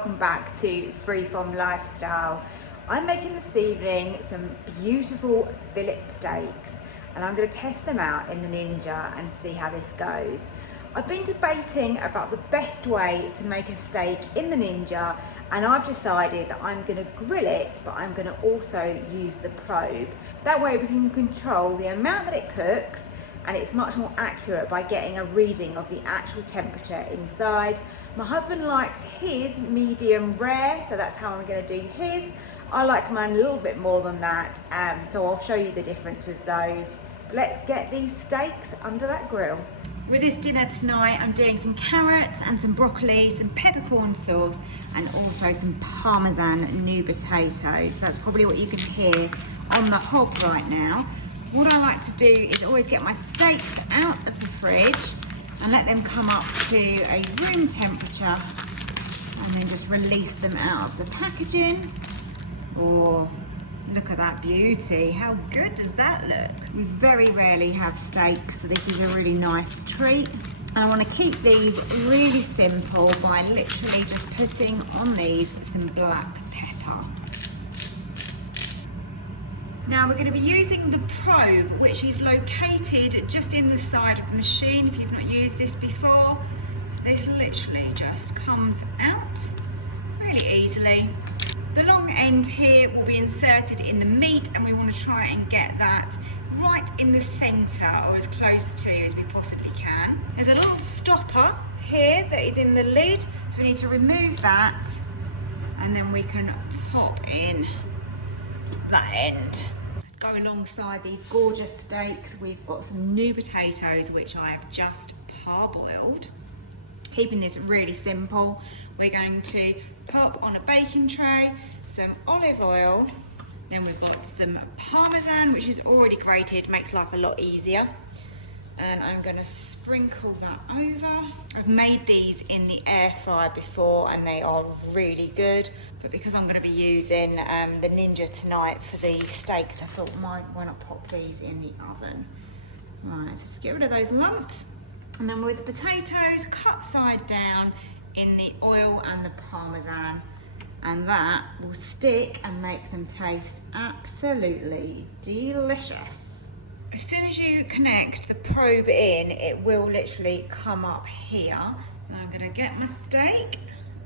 welcome back to Freeform Lifestyle. I'm making this evening some beautiful fillet steaks and I'm going to test them out in the Ninja and see how this goes. I've been debating about the best way to make a steak in the Ninja and I've decided that I'm going to grill it, but I'm going to also use the probe. That way we can control the amount that it cooks and it's much more accurate by getting a reading of the actual temperature inside. My husband likes his medium rare, so that's how I'm going to do his. I like mine a little bit more than that, so I'll show you the difference with those. But let's get these steaks under that grill. With this dinner tonight, I'm doing some carrots and some broccoli, some peppercorn sauce, and also some Parmesan new potatoes. That's probably what you can hear on the hob right now. What I like to do is always get my steaks out of the fridge and let them come up to a room temperature and then just release them out of the packaging. Oh, look at that beauty. How good does that look? We very rarely have steaks, so this is a really nice treat. And I want to keep these really simple by literally just putting on these some black pepper. Now we're going to be using the probe, which is located just in the side of the machine if you've not used this before. So this literally just comes out really easily. The long end here will be inserted in the meat and we want to try and get that right in the centre or as close to as we possibly can. There's a little stopper here that is in the lid, so we need to remove that and then we can pop in that end. Go alongside these gorgeous steaks, we've got some new potatoes which I have just parboiled. Keeping this really simple, we're going to pop on a baking tray some olive oil, then we've got some Parmesan which is already grated, makes life a lot easier, and I'm going to sprinkle that over. I've made these in the air fryer before and they are really good, but because I'm going to be using the Ninja tonight for the steaks, I thought why not pop these in the oven. Right, so just get rid of those lumps, and then with the potatoes, cut side down in the oil and the Parmesan, and that will stick and make them taste absolutely delicious. As soon as you connect the probe in, it will literally come up here. So I'm going to get my steak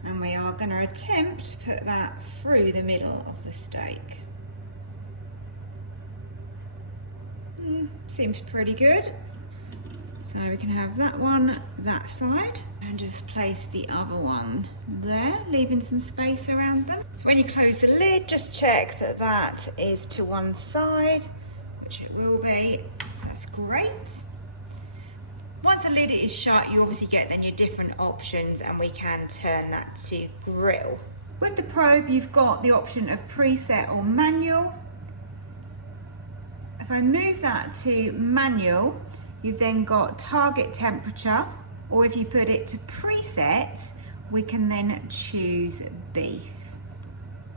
and we are going to attempt to put that through the middle of the steak. Seems pretty good. So we can have that one that side and just place the other one there, leaving some space around them. So when you close the lid, just check that that is to one side, which it will be. That's great. Once the lid is shut, you obviously get then your different options and we can turn that to grill. With the probe, you've got the option of preset or manual. If I move that to manual, you've then got target temperature, or if you put it to preset, we can then choose beef.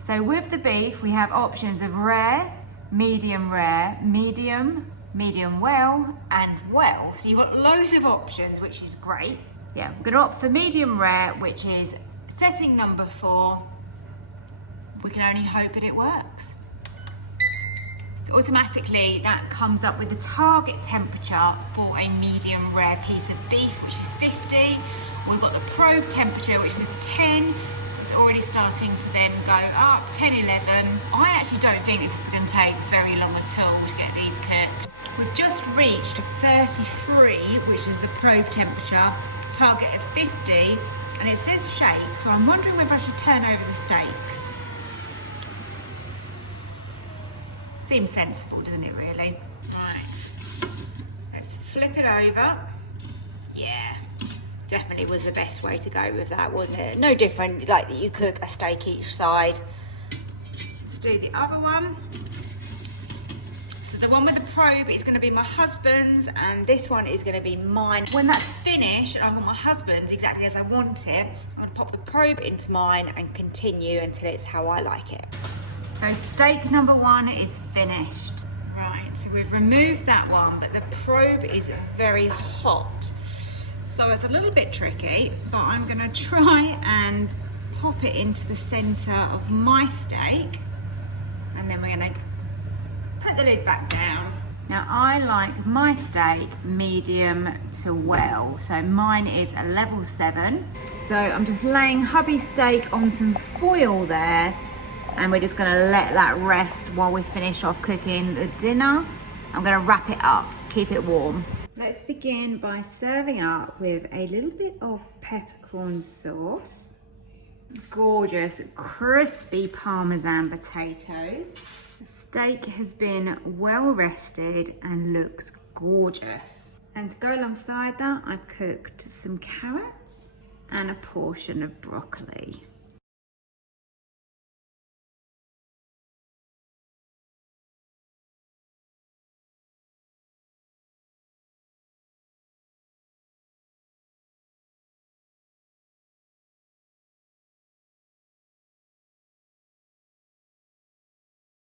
So with the beef, we have options of rare, medium, medium well, and well. So you've got loads of options, which is great. Yeah, we're gonna opt for medium rare, which is setting number 4. We can only hope that it works. So automatically that comes up with the target temperature for a medium rare piece of beef, which is 50. We've got the probe temperature, which was 10. It's already starting to then go up, 10, 11. I actually don't think this is going to take very long at all to get these cooked. We've just reached 33, which is the probe temperature, target of 50, and it says shake, so I'm wondering whether I should turn over the steaks. Seems sensible, doesn't it really? Right, let's flip it over. Yeah. Definitely was the best way to go with that, wasn't it? No different, like that you cook a steak each side. Let's do the other one. So the one with the probe is going to be my husband's and this one is going to be mine. When that's finished and I've got my husband's exactly as I want it, I'm going to pop the probe into mine and continue until it's how I like it. So steak number 1 is finished. Right, so we've removed that one, but the probe is very hot. So it's a little bit tricky, but I'm gonna try and pop it into the center of my steak, and then we're gonna put the lid back down. Now I like my steak medium to well, so mine is a level 7. So I'm just laying hubby's steak on some foil there, and we're just gonna let that rest while we finish off cooking the dinner. I'm gonna wrap it up, keep it warm. Let's begin by serving up with a little bit of peppercorn sauce, gorgeous crispy Parmesan potatoes. The steak has been well rested and looks gorgeous. And to go alongside that, I've cooked some carrots and a portion of broccoli.